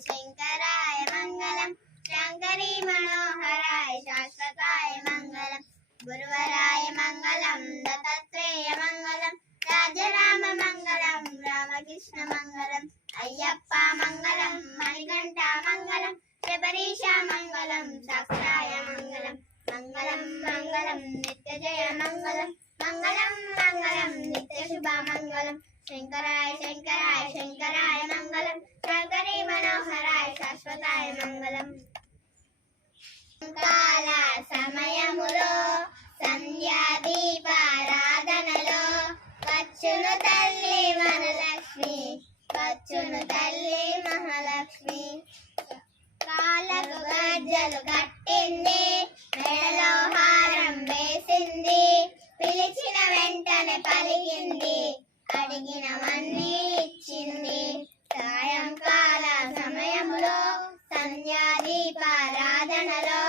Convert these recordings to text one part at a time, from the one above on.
శంకరాయ మంగళం శంకరీ మనోహరాయ శాశ్వతాయ మంగళం గురువరాయ మంగళం దత్తాత్రేయ మంగళం రాజరామ మంగళం రామకృష్ణ మంగళం అయ్యప్ప మంగళం మణికంఠ మంగళం శబరీష మంగళం శాస్త్రాయ మంగళం మంగళం మంగళం నిత్య జయ మంగళం మంగళం మంగళం నిత్య శుభ మంగళం శంకరాయ శంకరాయ శంకరాయ మంగళం శంకరీ మనోహరాయ శాశ్వతాయ మంగళం కాల సమయములో సంధ్యా దీపారాధనలో వచ్చును తల్లి వరలక్ష్మి వచ్చును తల్లి మహాలక్ష్మి కాళ్ళకు గజ్జలు కట్టింది మెడలో హారం వేసింది పిలిచిన వెంటనే పలికింది అడిగినవన్నీ ఇచ్చింది సాయంకాల సమయములో సంధ్యా దీపారాధనలో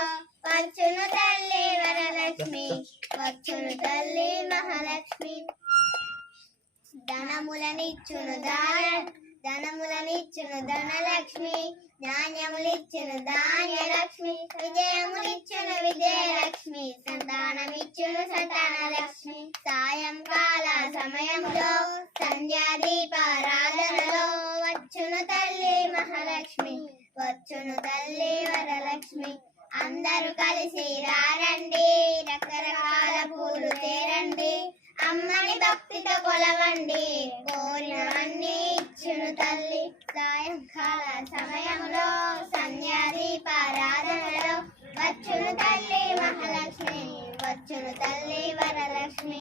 వచ్చును తల్లి వరలక్ష్మి వచ్చును తల్లి మహాలక్ష్మి ధనములనిచ్చును ధనలక్ష్మి ధాన్యములిచ్చును ధాన్యలక్ష్మి విజయములిచ్చును విజయలక్ష్మి సంతానమిచ్చును సంతానలక్ష్మి సాయంకాల సమయంలో సంధ్యా దీపారాధనలో వచ్చును తల్లి మహాలక్ష్మి వచ్చును తల్లి వరలక్ష్మి అందరూ కలిసి రారండి రకరకాల పూలు తేరండి అమ్మని భక్తితో కొలవండి కోరినవన్నీ ఇచ్చును తల్లి సాయంకాల సమయంలో సంధ్యా దీపారాధనలో వచ్చును తల్లి మహాలక్ష్మి వచ్చును తల్లి వరలక్ష్మి